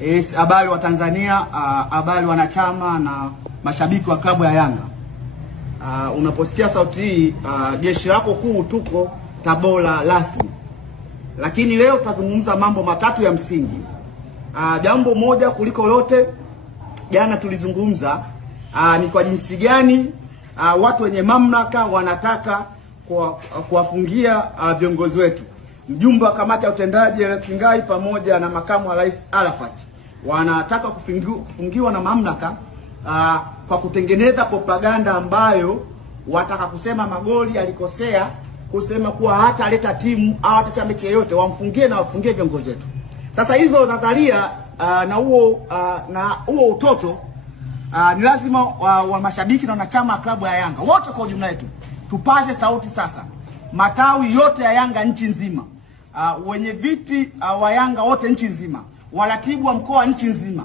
Yes, habari wa Tanzania, habari wanachama na mashabiki wa klabu ya Yanga. Unaposikia sauti hii, jeshi lako kuu tuko Tabora rasmi. Lakini leo tutazungumza mambo matatu ya msingi. Jambo moja kuliko lote, jana tulizungumza ni kwa jinsi gani watu wenye mamlaka wanataka kuwafungia viongozi wetu. Mjumbe wa kamati ya utendaji Alex Ngai pamoja na makamu wa rais Arafat wanataka kufungiwa na mamlaka kwa kutengeneza propaganda ambayo wataka kusema Magoli alikosea, kusema kuwa hata aleta timu au hata mechi yoyote, wamfungie na wafungie viongozi wetu. Sasa hizo nadharia na huo utoto ni lazima wa mashabiki na wanachama wa klabu ya Yanga wote kwa ujumla wetu tupaze sauti sasa. Matawi yote ya Yanga nchi nzima, wenye viti wa Yanga wote nchi nzima, waratibu wa mkoa nchi nzima,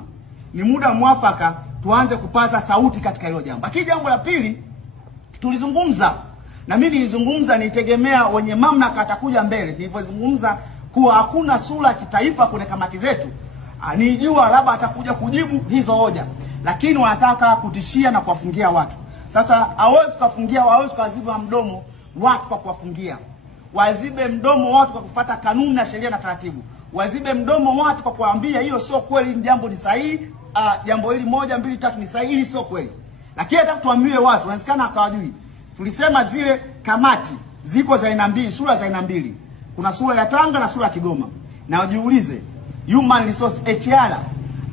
ni muda mwafaka tuanze kupaza sauti katika hilo jambo. Lakini jambo la pili tulizungumza, na mimi nilizungumza nitegemea wenye mamlaka atakuja mbele. Nilizungumza kuwa hakuna sura ya kitaifa kwenye kamati zetu. Nijua labda atakuja kujibu hizo hoja, lakini wanataka kutishia na kuwafungia watu. Sasa hawezi kuwafungia, hawezi kuwaziba mdomo watu kwa kuwafungia. Wazibe mdomo watu kwa kufuata kanuni na sheria na taratibu. Wazibe mdomo watu kwa kuambia hiyo sio kweli, jambo ni sahihi, jambo hili 1 2 3 ni sahihi, hili sio kweli. Lakini hata tuambie watu, inawezekana akawajui. Tulisema zile kamati ziko za aina mbili, sura za aina mbili. Kuna sura ya Tanga na sura ya Kigoma. Na wajiulize, human resource HR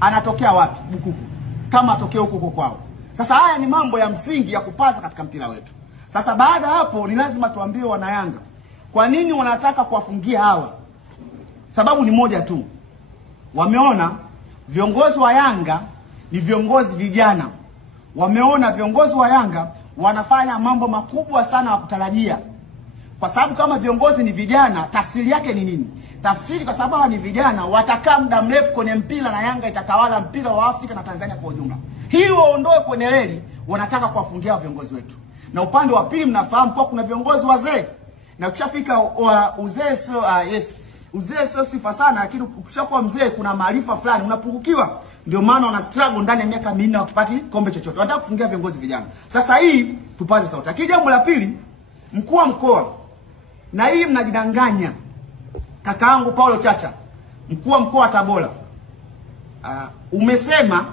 anatokea wapi Bukuku? Kama atokea huko kwao. Sasa haya ni mambo ya msingi ya kupaza katika mpira wetu. Sasa baada hapo ni lazima tuambie wana Yanga kwa nini wanataka kuwafungia hawa. Sababu ni moja tu. Wameona viongozi wa Yanga ni viongozi vijana. Wameona viongozi wa Yanga wanafanya mambo makubwa sana ya kutarajia. Kwa sababu kama viongozi ni vijana, tafsiri yake ni nini? Tafsiri kwa sababu ni vijana watakaa muda mrefu kwenye mpira na Yanga itatawala mpira wa Afrika na Tanzania kwa ujumla. Hili waondoe kwenye reli, wanataka kuwafungia viongozi wetu. Na upande wa pili mnafahamu kwa kuna viongozi wazee. Na ukishafika uzee uzee sio sifa sana, lakini ukishakuwa mzee kuna maarifa fulani unapungukiwa. Ndio maana wana struggle ndani ya miaka 4 wakipati kombe chochote. Wanataka kufungia viongozi vijana. Sasa hii tupaze sauti. Lakini jambo la pili, mkuu wa mkoa, na hii mnajidanganya. Kakaangu Paulo Chacha, mkuu wa mkoa wa Tabora, umesema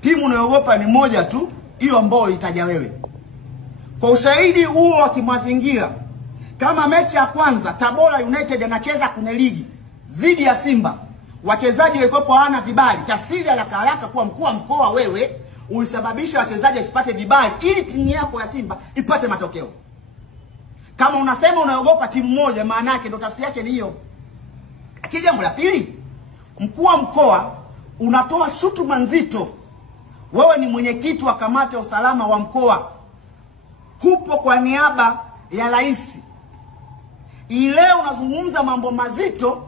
timu unayogopa ni moja tu, hiyo ambayo itaja wewe. Kwa ushahidi huo wa kimazingira, kama mechi ya kwanza Tabora United anacheza kwenye ligi dhidi ya Simba, wachezaji walikuwa hawana vibali, tafsiri haraka kuwa mkuu wa mkoa wewe ulisababisha wachezaji wasipate vibali ili timu yako ya Simba ipate matokeo. Kama unasema unaogopa timu moja, maana yake ndio tafsiri yake ni hiyo. Lakini jambo la pili, mkuu wa mkoa unatoa shutuma nzito. Wewe ni mwenyekiti wa kamati ya usalama wa mkoa. Hupo kwa niaba ya rais. Leo unazungumza mambo mazito